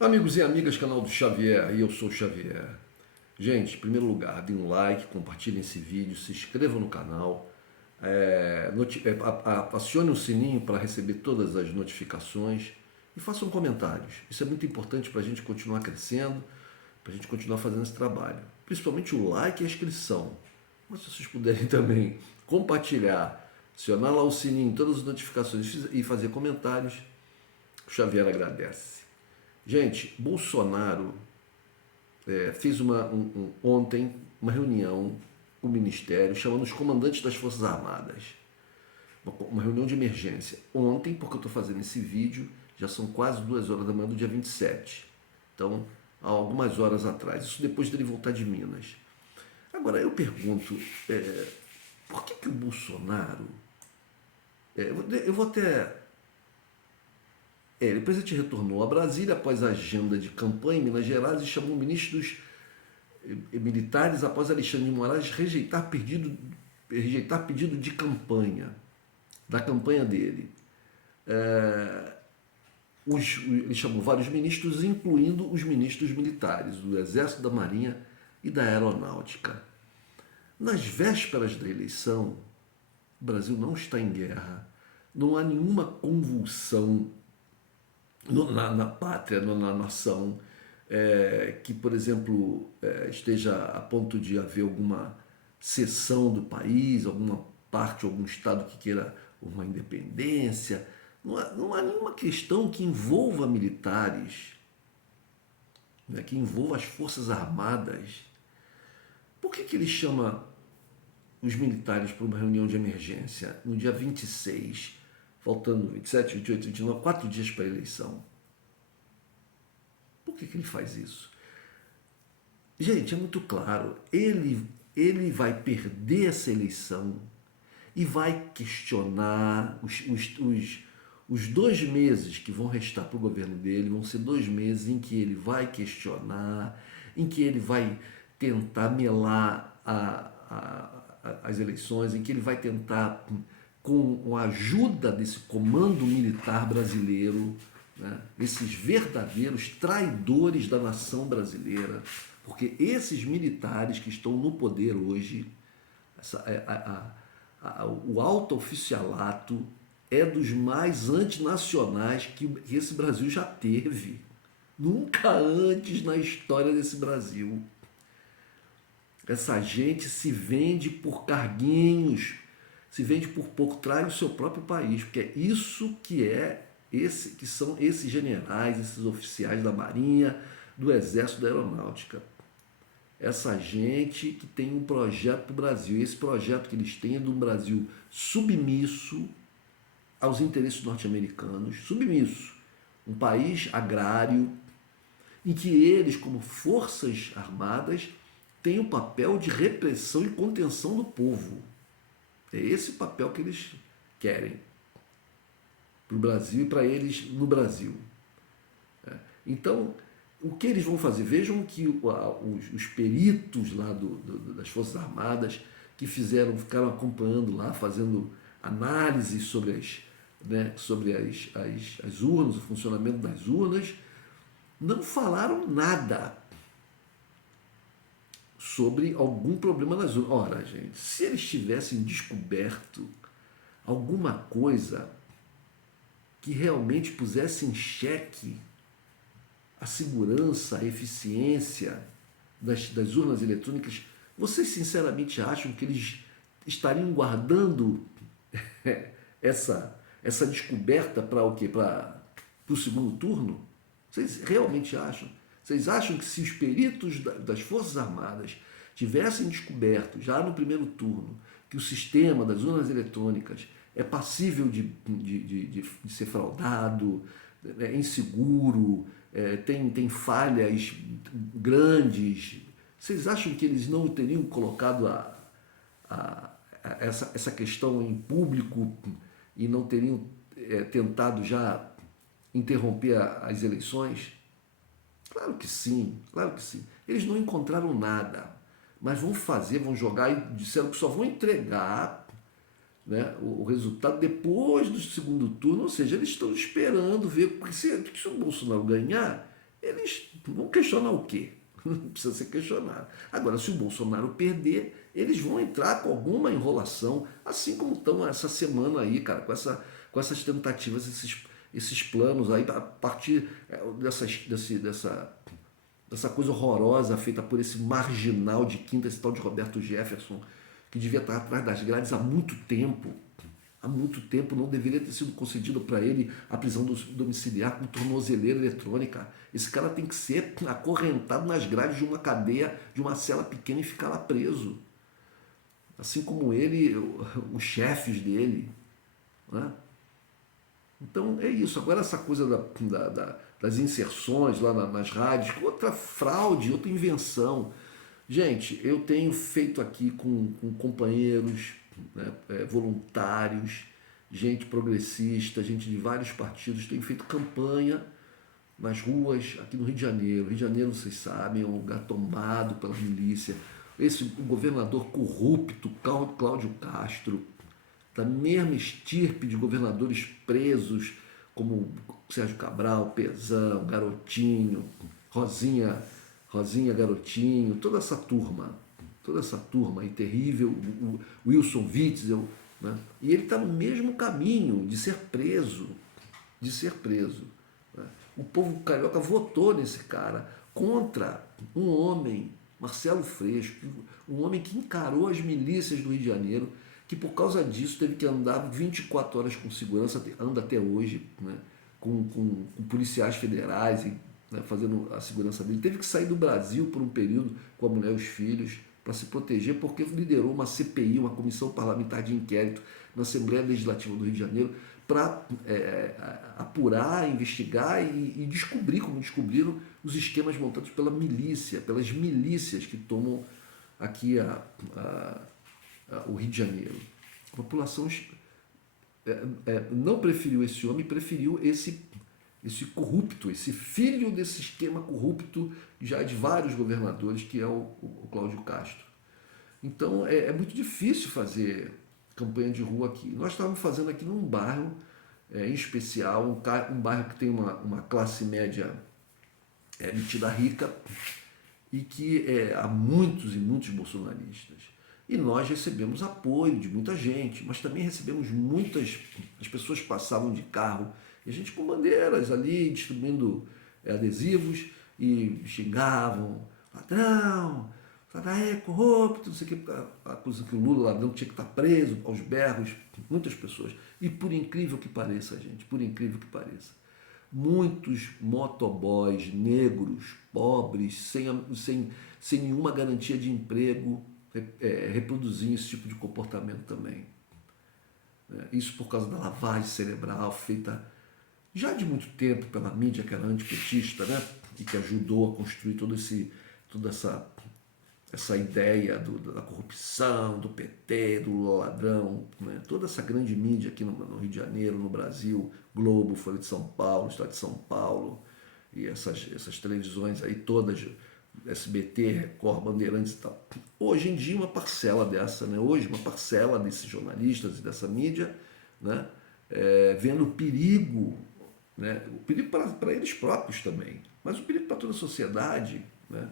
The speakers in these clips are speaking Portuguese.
Amigos e amigas, canal do Xavier, e eu sou o Xavier. Gente, em primeiro lugar, deem um like, compartilhem esse vídeo, se inscrevam no canal, acione o sininho para receber todas as notificações e façam comentários. Isso é muito importante para a gente continuar crescendo, para a gente continuar fazendo esse trabalho. Principalmente o like e a inscrição. Mas se vocês puderem também compartilhar, acionar lá o sininho, todas as notificações e fazer comentários, o Xavier agradece. Gente, Bolsonaro fez ontem uma reunião com o Ministério, chamando os comandantes das Forças Armadas. Uma reunião de emergência. Ontem, porque eu estou fazendo esse vídeo, já são quase 2 horas da manhã do dia 27. Então, há algumas horas atrás. Isso depois dele voltar de Minas. Agora, eu pergunto, por que o Bolsonaro... eu vou até... o presidente retornou a Brasília após a agenda de campanha em Minas Gerais e chamou ministros militares após Alexandre de Moraes rejeitar pedido de campanha, da campanha dele. Ele chamou vários ministros, incluindo os ministros militares, do Exército, da Marinha e da Aeronáutica. Nas vésperas da eleição, o Brasil não está em guerra, não há nenhuma convulsão na pátria, na nação, que, por exemplo, esteja a ponto de haver alguma seção do país, alguma parte, algum estado que queira uma independência. Não há nenhuma questão que envolva militares, né, que envolva as Forças Armadas. Por que ele chama os militares para uma reunião de emergência no dia 26, faltando 27, 28, 29, 4 dias para a eleição? Por que ele faz isso? Gente, é muito claro, ele vai perder essa eleição e vai questionar os 2 meses que vão restar para o governo dele, vão ser 2 meses em que ele vai questionar, em que ele vai tentar melar as eleições, em que ele vai tentar, com a ajuda desse comando militar brasileiro, né, esses verdadeiros traidores da nação brasileira, porque esses militares que estão no poder hoje, o alto oficialato é dos mais antinacionais que esse Brasil já teve. Nunca antes na história desse Brasil. Essa gente se vende por carguinhos, se vende por pouco, trai o seu próprio país, porque é isso que são esses generais, esses oficiais da Marinha, do Exército, da Aeronáutica. Essa gente que tem um projeto para o Brasil, e esse projeto que eles têm é de um Brasil submisso aos interesses norte-americanos, submisso, um país agrário, em que eles, como forças armadas, têm o papel de repressão e contenção do povo. É esse o papel que eles querem para o Brasil e para eles no Brasil. Então, o que eles vão fazer? Vejam que os peritos lá das Forças Armadas que ficaram acompanhando lá, fazendo análise sobre as urnas, o funcionamento das urnas, não falaram nada sobre algum problema nas urnas. Ora, gente, se eles tivessem descoberto alguma coisa que realmente pusesse em xeque a segurança, a eficiência das urnas eletrônicas, vocês sinceramente acham que eles estariam guardando essa descoberta para o quê? Para o segundo turno? Vocês realmente acham? Vocês acham que se os peritos das Forças Armadas tivessem descoberto já no primeiro turno que o sistema das urnas eletrônicas é passível de ser fraudado, é inseguro, tem falhas grandes, vocês acham que eles não teriam colocado essa questão em público e não teriam tentado já interromper as eleições? Claro que sim, claro que sim. Eles não encontraram nada, mas vão jogar e disseram que só vão entregar, né, o resultado depois do segundo turno, ou seja, eles estão esperando ver, porque se o Bolsonaro ganhar, eles vão questionar o quê? Não precisa ser questionado. Agora, se o Bolsonaro perder, eles vão entrar com alguma enrolação, assim como estão essa semana aí, cara, com essas tentativas, esses planos aí, a partir dessa coisa horrorosa feita por esse marginal de quinta, esse tal de Roberto Jefferson, que devia estar atrás das grades há muito tempo. Há muito tempo não deveria ter sido concedido para ele a prisão domiciliar com tornozeleira eletrônica. Esse cara tem que ser acorrentado nas grades de uma cadeia, de uma cela pequena e ficar lá preso. Assim como ele, os chefes dele. Né? Então é isso. Agora essa coisa das inserções lá nas rádios, outra fraude, outra invenção. Gente, eu tenho feito aqui com companheiros, né, voluntários, gente progressista, gente de vários partidos, tenho feito campanha nas ruas aqui no Rio de Janeiro. Rio de Janeiro, vocês sabem, é um lugar tomado pela milícia. O governador corrupto, Cláudio Castro, da mesma estirpe de governadores presos, como Sérgio Cabral, Pezão, Garotinho, Rosinha Garotinho, toda essa turma aí terrível, o Wilson Witzel, né? E ele está no mesmo caminho de ser preso, né? O povo carioca votou nesse cara contra um homem, Marcelo Freixo, um homem que encarou as milícias do Rio de Janeiro, que por causa disso teve que andar 24 horas com segurança, anda até hoje, né? com policiais federais, né? Fazendo a segurança dele. Teve que sair do Brasil por um período com a mulher e os filhos para se proteger, porque liderou uma CPI, uma comissão parlamentar de inquérito na Assembleia Legislativa do Rio de Janeiro, para apurar, investigar e descobrir, como descobriram, os esquemas montados pela milícia, pelas milícias que tomam aqui o Rio de Janeiro. A população não preferiu esse homem, preferiu esse corrupto, esse filho desse esquema corrupto já de vários governadores, que é o Cláudio Castro. Então é muito difícil fazer campanha de rua aqui. Nós estávamos fazendo aqui num bairro em especial, um bairro que tem uma classe média metida rica e que há muitos e muitos bolsonaristas. E nós recebemos apoio de muita gente, mas também recebemos as pessoas passavam de carro, e a gente com bandeiras ali, distribuindo adesivos, e xingavam, ladrão, sai daí, corrupto, não sei o que, acusa que o Lula, ladrão, tinha que estar preso, aos berros, muitas pessoas. E por incrível que pareça, gente, por incrível que pareça, muitos motoboys negros, pobres, sem nenhuma garantia de emprego, reproduziam esse tipo de comportamento também. Isso por causa da lavagem cerebral feita já de muito tempo pela mídia, que era antipetista, né? E que ajudou a construir toda essa ideia da corrupção, do PT, do ladrão, né? Toda essa grande mídia aqui no Rio de Janeiro, no Brasil, Globo, Folha de São Paulo, Estado de São Paulo, e essas televisões aí todas, SBT, Record, Bandeirantes e tal. Hoje em dia uma parcela dessa, né? Hoje uma parcela desses jornalistas e dessa mídia, né? Vendo o perigo, né? O perigo para eles próprios também, mas o perigo para toda a sociedade, né?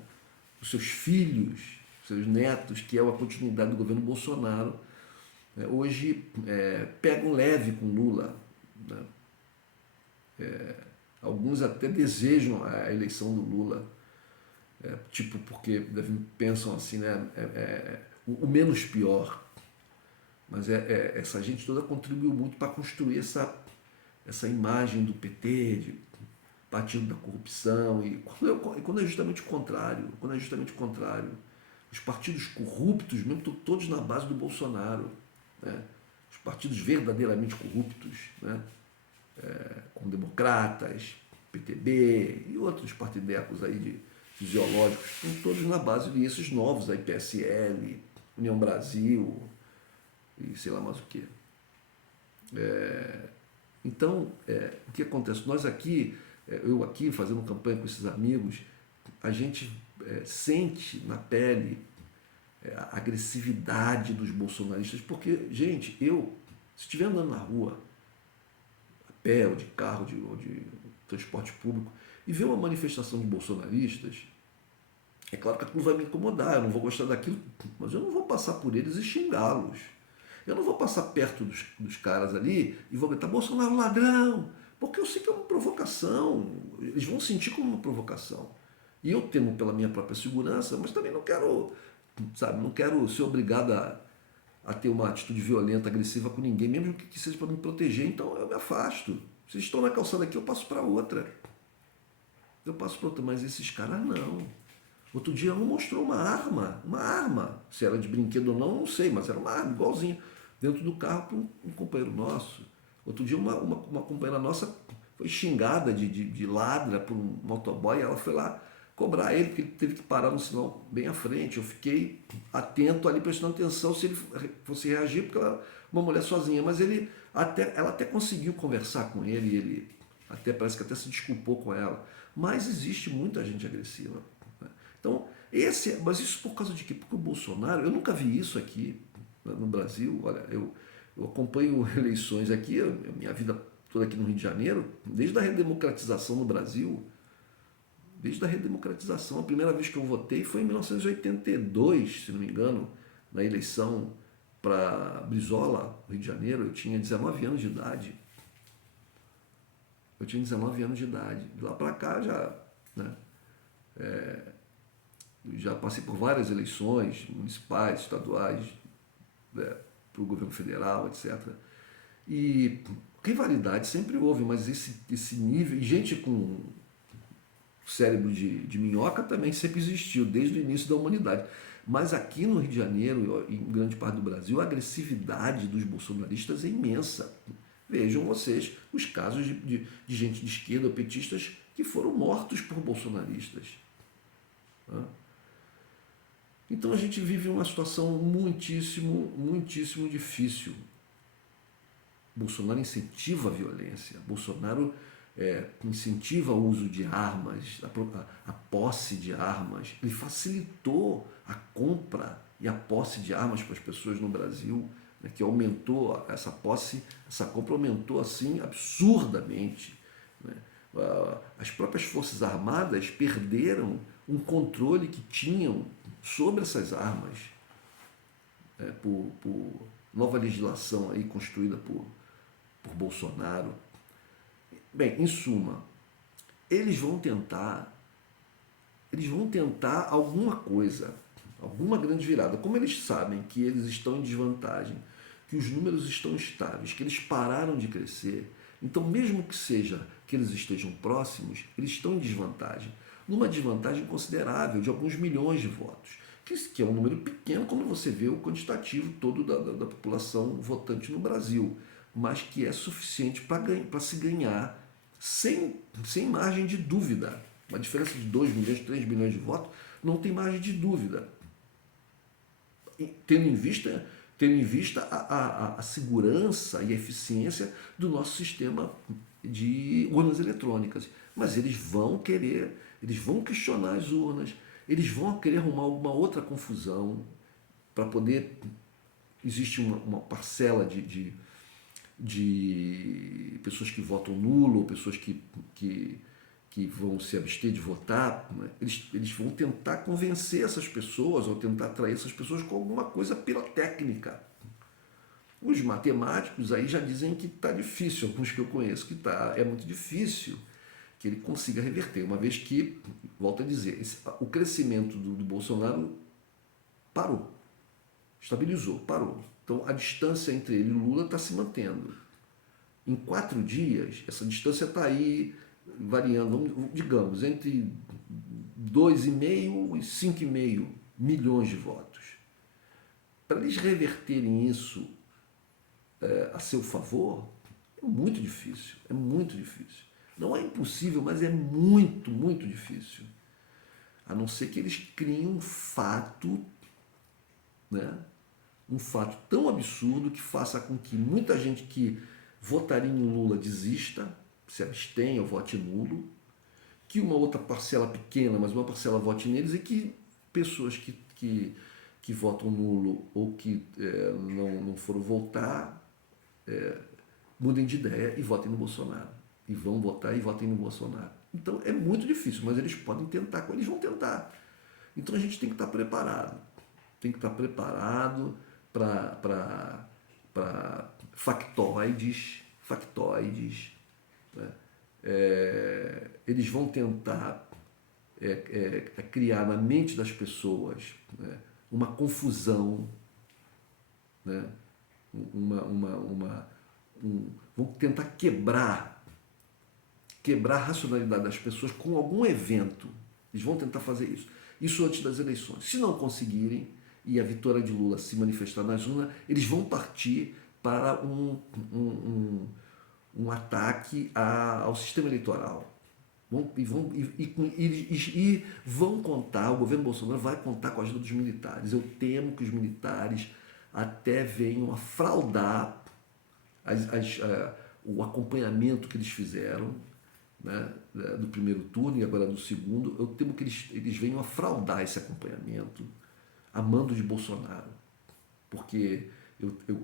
Os seus filhos, seus netos, que é a continuidade do governo Bolsonaro, hoje pegam leve com Lula, né? Alguns até desejam a eleição do Lula, porque pensam assim, né? O menos pior. Mas essa gente toda contribuiu muito para construir essa imagem do PT, de partido da corrupção, e quando é justamente o contrário, os partidos corruptos mesmo estão todos na base do Bolsonaro, né? Os partidos verdadeiramente corruptos, né? Com democratas, PTB e outros partidecos aí fisiológicos, estão todos na base desses novos aí, PSL, União Brasil e sei lá mais o que. Então, o que acontece? Nós aqui, eu aqui fazendo campanha com esses amigos, a gente sente na pele a agressividade dos bolsonaristas, porque, gente, se estiver andando na rua, a pé ou de carro, transporte público, e ver uma manifestação de bolsonaristas, é claro que aquilo vai me incomodar, eu não vou gostar daquilo, mas eu não vou passar por eles e xingá-los. Eu não vou passar perto dos caras ali e vou gritar, Bolsonaro ladrão, porque eu sei que é uma provocação, eles vão sentir como uma provocação. E eu temo pela minha própria segurança, mas também não quero, sabe, não quero ser obrigado a ter uma atitude violenta, agressiva com ninguém, mesmo que seja para me proteger, então eu me afasto. Vocês estão na calçada aqui, eu passo para outra. Eu passo para outra, mas esses caras não. Outro dia um mostrou uma arma. Se era de brinquedo ou não, não sei, mas era uma arma igualzinha, dentro do carro para um companheiro nosso. Outro dia uma companheira nossa foi xingada de ladra por um motoboy, e ela foi lá cobrar ele, porque ele teve que parar no sinal bem à frente. Eu fiquei atento ali, prestando atenção se ele fosse reagir, porque ela uma mulher sozinha, mas ela até conseguiu conversar com ele, e ele até parece que até se desculpou com ela. Mas existe muita gente agressiva. Né? Então, mas isso por causa de quê? Porque o Bolsonaro, eu nunca vi isso aqui no Brasil. Olha, eu acompanho eleições aqui, a minha vida toda aqui no Rio de Janeiro, desde a redemocratização no Brasil, desde a redemocratização. A primeira vez que eu votei foi em 1982, se não me engano, na eleição para Brizola, Rio de Janeiro. Eu tinha 19 anos de idade. De lá para cá já, né, já passei por várias eleições municipais, estaduais, né, para o governo federal, etc. E rivalidade sempre houve, mas esse nível, e gente com cérebro de minhoca também sempre existiu, desde o início da humanidade. Mas aqui no Rio de Janeiro e em grande parte do Brasil, a agressividade dos bolsonaristas é imensa. Vejam vocês os casos de gente de esquerda, petistas, que foram mortos por bolsonaristas. Então a gente vive uma situação muitíssimo, muitíssimo difícil. Bolsonaro incentiva a violência, Bolsonaro incentiva o uso de armas, a posse de armas, ele facilitou a compra e a posse de armas para as pessoas no Brasil, né, que aumentou essa posse, essa compra aumentou assim absurdamente. Né? As próprias Forças Armadas perderam um controle que tinham sobre essas armas, por nova legislação aí construída por Bolsonaro. Bem, em suma, eles vão tentar alguma coisa, alguma grande virada. Como eles sabem que eles estão em desvantagem, que os números estão estáveis, que eles pararam de crescer, então mesmo que seja que eles estejam próximos, eles estão em desvantagem. Numa desvantagem considerável de alguns milhões de votos, que é um número pequeno quando você vê o quantitativo todo da população votante no Brasil, mas que é suficiente para se ganhar sem margem de dúvida. Uma diferença de 2 milhões, 3 milhões de votos, não tem margem de dúvida. Tendo em vista a segurança e a eficiência do nosso sistema de urnas eletrônicas. Mas eles vão questionar as urnas, eles vão querer arrumar alguma outra confusão para poder. Existe uma parcela de pessoas que votam nulo, ou pessoas que vão se abster de votar. Né? Eles vão tentar convencer essas pessoas, ou tentar atrair essas pessoas com alguma coisa pirotécnica. Os matemáticos aí já dizem que está difícil, alguns que eu conheço, que é muito difícil que ele consiga reverter, uma vez que, volto a dizer, o crescimento do Bolsonaro parou, estabilizou, parou. Então a distância entre ele e o Lula está se mantendo. Em 4 dias, essa distância está aí variando, digamos, entre 2,5 e 5,5 milhões de votos. Para eles reverterem isso a seu favor, é muito difícil, é muito difícil. Não é impossível, mas é muito, muito difícil. A não ser que eles criem um fato, né? Um fato tão absurdo que faça com que muita gente que votaria em Lula desista, se abstenha ou vote nulo, que uma outra parcela pequena, mas uma parcela vote neles, e que pessoas que votam nulo ou que não foram votar, mudem de ideia e votem no Bolsonaro. e vão votar e votem no Bolsonaro. Então é muito difícil, mas eles podem tentar, eles vão tentar. Então a gente tem que estar preparado. Tem que estar preparado para factoides, né? Eles vão tentar criar na mente das pessoas, né, uma confusão, né, vão tentar quebrar a racionalidade das pessoas com algum evento. Eles vão tentar fazer isso. Isso antes das eleições. Se não conseguirem, e a vitória de Lula se manifestar nas urnas, eles vão partir para um ataque ao sistema eleitoral. Vão contar, o governo Bolsonaro vai contar com a ajuda dos militares. Eu temo que os militares até venham a fraudar o acompanhamento que eles fizeram, né, do primeiro turno e agora do segundo. Eu temo que eles venham a fraudar esse acompanhamento a mando de Bolsonaro. Porque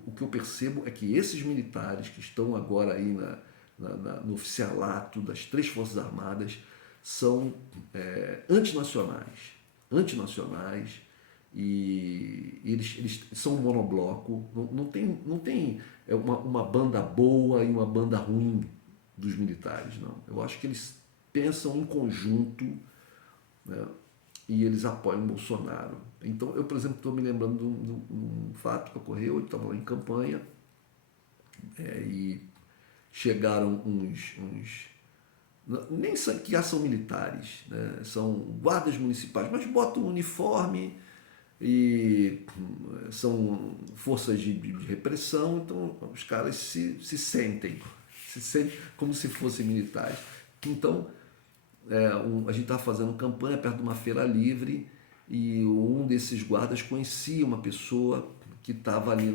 o que eu percebo é que esses militares que estão agora aí no oficialato das 3 Forças Armadas são antinacionais, e eles são um monobloco. Não tem uma banda boa e uma banda ruim dos militares, não. Eu acho que eles pensam em conjunto, né, e eles apoiam o Bolsonaro. Então, eu, por exemplo, estou me lembrando de um fato que ocorreu. Eu estava lá em campanha, e chegaram nem que são militares, né? São guardas municipais, mas botam um uniforme e são forças de repressão. Então os caras se sentem como se fossem militares. Então a gente estava fazendo campanha perto de uma feira livre, e um desses guardas conhecia uma pessoa que estava ali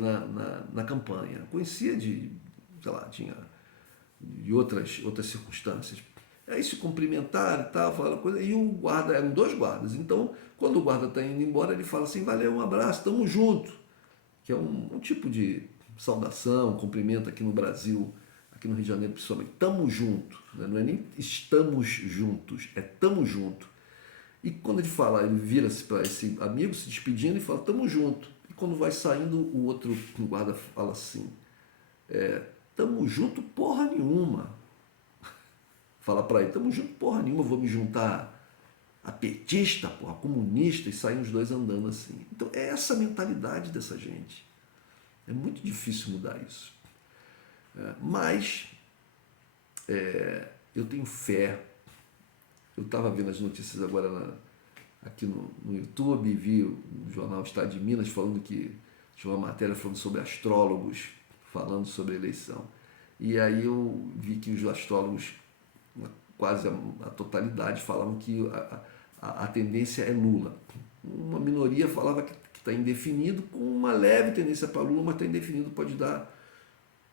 na campanha. Conhecia sei lá, tinha de outras circunstâncias. Aí se cumprimentaram e tal, falaram coisa, e o guarda, eram 2 guardas. Então, quando o guarda está indo embora, ele fala assim: valeu, um abraço, tamo junto. Que é um tipo de saudação, cumprimento aqui no Brasil, aqui no Rio de Janeiro principalmente. Tamo junto, né? Não é nem estamos juntos, é tamo junto. E quando ele fala, ele vira-se para esse amigo se despedindo e fala: tamo junto. E quando vai saindo, o outro guarda fala assim: tamo junto porra nenhuma. Fala para ele: tamo junto porra nenhuma, vou me juntar a petista, porra, comunista, e saem os 2 andando assim. Então é essa mentalidade dessa gente. É muito difícil mudar isso. Mas eu tenho fé. Eu estava vendo as notícias agora aqui no YouTube, e vi o jornal Estado de Minas falando que tinha uma matéria falando sobre astrólogos, falando sobre a eleição. E aí eu vi que os astrólogos, quase a totalidade, falavam que a tendência é Lula. Uma minoria falava que está indefinido, com uma leve tendência para Lula, mas está indefinido, pode dar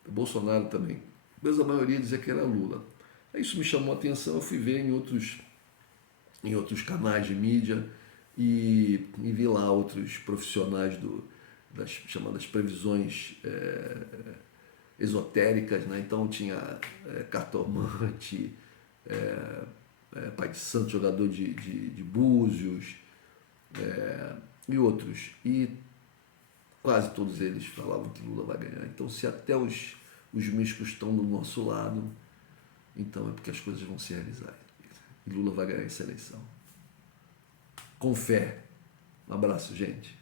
Bolsonaro também. Mas a maioria dizia que era Lula. Isso me chamou a atenção. Eu fui ver em outros canais de mídia, e vi lá outros profissionais das chamadas previsões esotéricas, né? Então tinha cartomante, pai de santo, jogador de búzios, e outros. E quase todos eles falavam que Lula vai ganhar. Então, se até os místicos estão do nosso lado, então é porque as coisas vão se realizar. E Lula vai ganhar essa eleição. Com fé. Um abraço, gente.